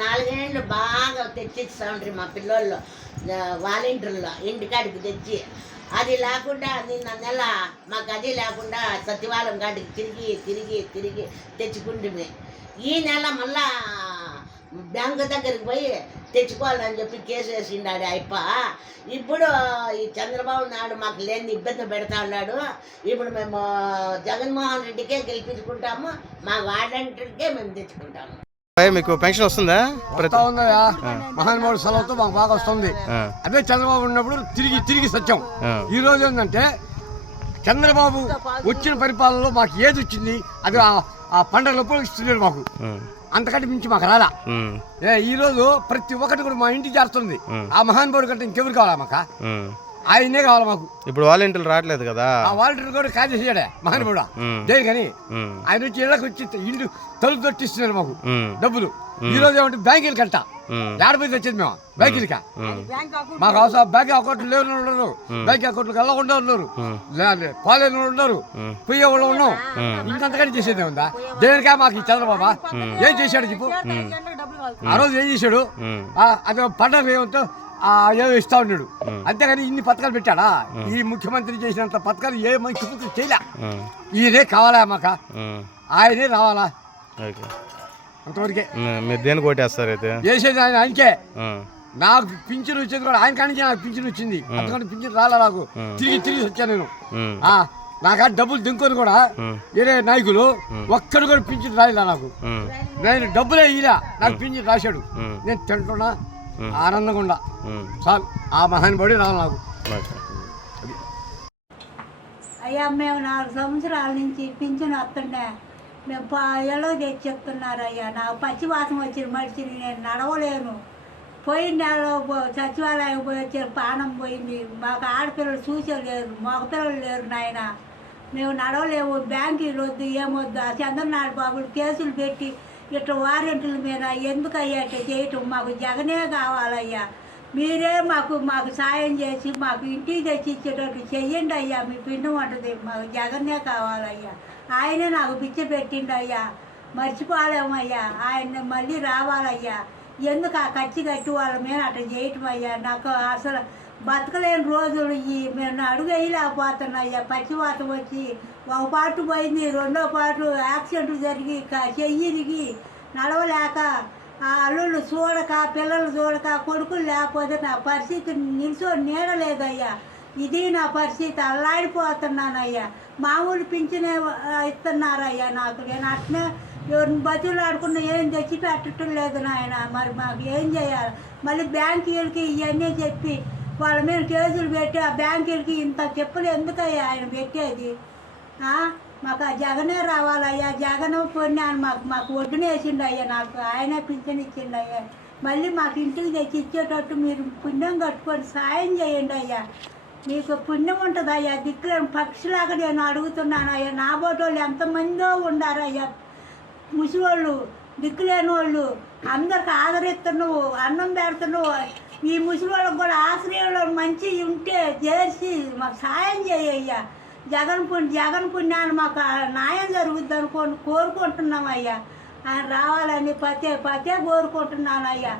4 ఏళ్ళు బాగా తెచ్చిస్తా ఉంటారు మా పిల్లోళ్ళు వాలంటీర్లో ఇంటికాడికి తెచ్చి. అది లేకుండా నిన్న నెల మాకు అది లేకుండా సచివాలయం కాడికి తిరిగి తిరిగి తిరిగి తెచ్చుకుంటుంది. ఈ నెల మళ్ళా బ్యాంకు దగ్గరికి పోయి తెచ్చుకోవాలని చెప్పి కేసు వేసిండాడు అయిప. ఇప్పుడు ఈ చంద్రబాబు నాయుడు మాకు లేని ఇబ్బంది పెడతా ఉన్నాడు. ఇప్పుడు మేము జగన్మోహన్ రెడ్డికే గెలిపించుకుంటాము, మా వాలంటీర్కే మేము తెచ్చుకుంటాము. మీకు పెన్షన్ వస్తుందా? ఉందయా, మహానుభావుడు సెలవుతో మాకు బాగా వస్తుంది. అదే చంద్రబాబు ఉన్నప్పుడు తిరిగి తిరిగి సత్యం. ఈ రోజు ఏంటంటే చంద్రబాబు వచ్చిన పరిపాలనలో మాకు ఏది వచ్చింది అది ఆ పండుగలప్పుడు ఇస్తున్నారు మాకు, అంతకంటే మించి మాకు రాలా. ఈ రోజు ప్రతి ఒక్కటి కూడా మా ఇంటికి చేరుతుంది. ఆ మహానుభావుడు కంటే ఇంకెవరు కావాలా మాకు? ఆయనే కావాలి మాకు. ఇప్పుడు వాలంటీర్లు రావట్లేదు కదా, ఆ వాలంటీర్ కూడా కాల్ చేసాడే మహానుభావుడు దేనికని. ఆయన వచ్చి ఇళ్ళకి వచ్చి ఇల్లు తలుపు తొట్టిస్తున్నారు మాకు డబ్బులు. ఈ రోజు ఏమంటే బ్యాంకులు కట్ట ఏడపోయి తెచ్చేది మేము బ్యాంకులకి. మాకు అవసరం బ్యాంక్ అకౌంట్లు లేని వాళ్ళు ఉన్నారు, బ్యాంక్ అకౌంట్లకు వెళ్ళకుండా ఉన్నారు, పోలేని వాళ్ళు ఉన్నారు, పోయే వాళ్ళు ఉన్నాం. ఇంకంతకంటే చేసేది ఉందా? దేనికా మాకు ఈ చంద్రబాబా ఏం చేశాడు చెప్పు? ఆ రోజు ఏం చేశాడు? అది పండుగ ఏమంతో ఏదో ఇస్తా ఉన్నాడు, అంతేగాని ఇన్ని పథకాలు పెట్టాడా? ఈ ముఖ్యమంత్రి చేసినంత పథకాలు ఏ ముఖ్యమంత్రి చేయలే. ఈయనే కావాలా మాకు, ఆయనే రావాలా, అంతవరకే. మీరు దేనికి ఓటేస్తారు అయితే? చేసేది ఆయన ఆయనకే. నాకు పింఛన్ వచ్చేది కూడా ఆయన కానీ నాకు పింఛన్ వచ్చింది, అంతకంటే పింఛన్ రాలా నాకు. తిరిగి తిరిగి వచ్చాను నేను. నాకు ఆ డబ్బులు దింకొని కూడా వేరే నాయకులు ఒక్కడు కూడా పింఛన్ రాయలా నాకు. నేను డబ్బులే ఇలా నాకు పింఛన్ రాశాడు, నేను తింటున్నా ఆనందంగా ఉండా చాలు. ఆ మహానుభావుడే రావాలి నాకు. అయ్యా మేము 4 సంవత్సరాల నుంచి పింఛన్ వస్తుండే మేము ఎలా తెచ్చి చెప్తున్నారు అయ్యా. నాకు పచ్చివాసన వచ్చిన మనిషిని, నేను నడవలేను. పోయిన నెలలో సచివాలయం పోయి వచ్చే పానం పోయింది. మాకు ఆడపిల్లలు చూసేలేరు, మగపిల్లలు లేరు నాయన. మేము నడవలేము. బ్యాంకులు వద్దు ఏమొద్దు. ఆ చంద్రనారాయణ బాబులు కేసులు పెట్టి ఇట్లా వారెంట్ల మీద ఎందుకు అయ్యా ఇట్లా చేయటం? మాకు జగనే కావాలయ్యా. మీరే మాకు సాయం చేసి మాకు ఇంటికి తెచ్చి ఇచ్చేటట్టు చెయ్యండి అయ్యా. మీ పిండం ఉంటుంది, మాకు జగనే కావాలయ్యా. ఆయనే నాకు పిచ్చి పెట్టిండు అయ్యా, మర్చిపోలేమయ్యా. ఆయన మళ్ళీ రావాలయ్యా. ఎందుకు ఆ కచ్చి కట్టి వాళ్ళ మీద అట్లా చేయటం అయ్యా? నాకు అసలు బతకలేని రోజులు మేము అడుగు వేయలేకపోతున్నాయ్యా. పచ్చివాతం వచ్చి ఒక పాటు పోయింది, రెండో పాటు యాక్సిడెంట్ జరిగి చెయ్యిరిగి నడవలేక ఆ అల్లుళ్ళు చూడక, పిల్లలు చూడక, కొడుకులు లేకపోతే నా పరిస్థితి నిల్చొని నీడలేదయ్యా. ఇది నా పరిస్థితి, అల్లాడిపోతున్నానయ్యా. మామూలు పింఛనే ఇస్తున్నారయ్యా నాకు. నేను అట్నే ఎవరిని బతులు ఆడుకున్నా ఏం తెచ్చి పెట్టడం లేదు నాయన. మరి మాకు ఏం చేయాలి? మళ్ళీ బ్యాంకులకి ఇవన్నీ చెప్పి వాళ్ళ మీద కేసులు పెట్టి ఆ బ్యాంకులకి ఇంత చెప్పులు ఎందుకయ్యా ఆయన పెట్టేది? మాకు ఆ జగనే రావాలయ్యా. జగన్ పొన్నాను మాకు ఒడ్డునేసిండు అయ్యా. నాకు ఆయనే పింఛన్ ఇచ్చిండు అయ్యా. మళ్ళీ మాకు ఇంటికి తెచ్చి ఇచ్చేటట్టు మీరు పుణ్యం కట్టుకొని సాయం చేయండి అయ్యా. మీకు పుణ్యం ఉంటుంది అయ్యా. దిక్కులేని పక్షిలాగా నేను అడుగుతున్నాను అయ్యా. నా బోటోళ్ళు ఎంతమందో ఉండారయ్యా, ముసివాళ్ళు, దిక్కులేని వాళ్ళు. అందరికి ఆదరిస్తున్నావు, అన్నం పెడుతున్నావు. ఈ ముసివాళ్ళకి కూడా ఆశ్రయంలో మంచి ఉంటే చేసి మాకు సాయం చేయయ్యా. జగన్ పుణ్యాన్ని మాకు న్యాయం జరుగుద్ది కోరుకుంటున్నాం అయ్యా. ఆయన రావాలని పతే కోరుకుంటున్నాను అయ్యా.